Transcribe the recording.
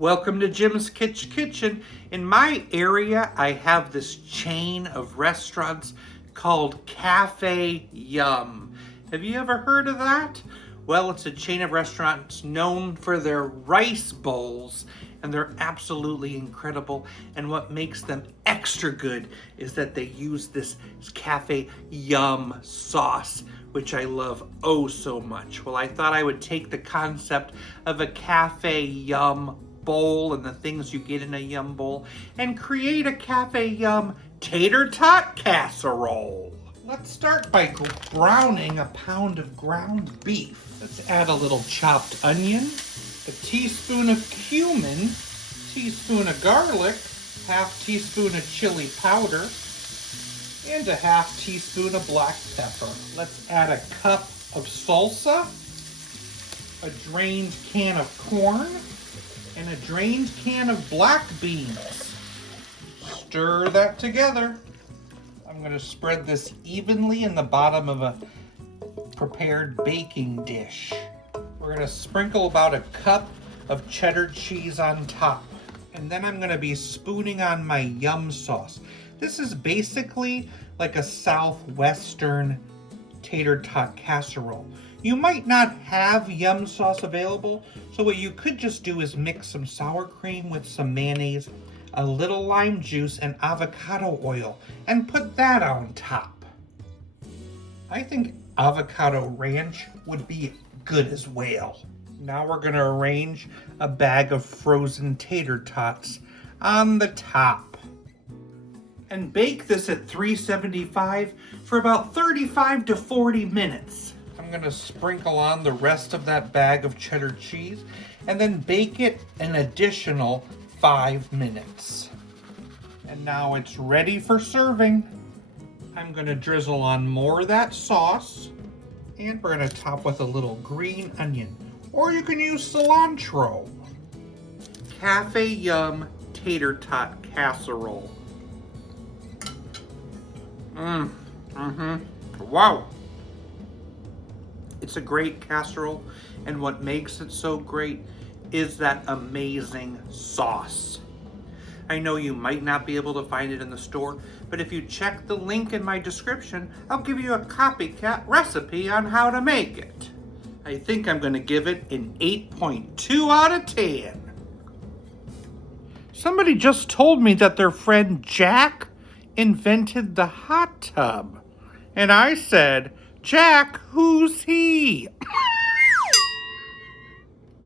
Welcome to Jim's Kitsch Kitchen. In my area, I have this chain of restaurants called Cafe Yumm. Have you ever heard of that? Well, it's a chain of restaurants known for their rice bowls, and they're absolutely incredible. And what makes them extra good is that they use this Cafe Yumm sauce, which I love oh so much. Well, I thought I would take the concept of a Cafe Yumm bowl and the things you get in a Yumm bowl and create a Cafe Yumm Tater Tot Casserole. Let's start by browning a pound of ground beef. Let's add a little chopped onion, a teaspoon of cumin, teaspoon of garlic, half teaspoon of chili powder, and a half teaspoon of black pepper. Let's add a cup of salsa, a drained can of corn, and a drained can of black beans. Stir that together. I'm going to spread this evenly in the bottom of a prepared baking dish. We're going to sprinkle about a cup of cheddar cheese on top. And then I'm going to be spooning on my Yumm sauce. This is basically like a southwestern tater tot casserole. You might not have Yumm sauce available, so what you could just do is mix some sour cream with some mayonnaise, a little lime juice, and avocado oil, and put that on top. I think avocado ranch would be good as well. Now we're going to arrange a bag of frozen tater tots on the top. And bake this at 375 for about 35 to 40 minutes. I'm going to sprinkle on the rest of that bag of cheddar cheese and then bake it an additional 5 minutes. And now it's ready for serving. I'm going to drizzle on more of that sauce, and we're going to top with a little green onion, or you can use cilantro. Cafe Yumm Tater Tot Casserole. Wow. It's a great casserole, and what makes it so great is that amazing sauce. I know you might not be able to find it in the store, but if you check the link in my description, I'll give you a copycat recipe on how to make it. I think I'm going to give it an 8.2 out of 10. Somebody just told me that their friend Jack invented the hot tub. And I said, Jack, who's he?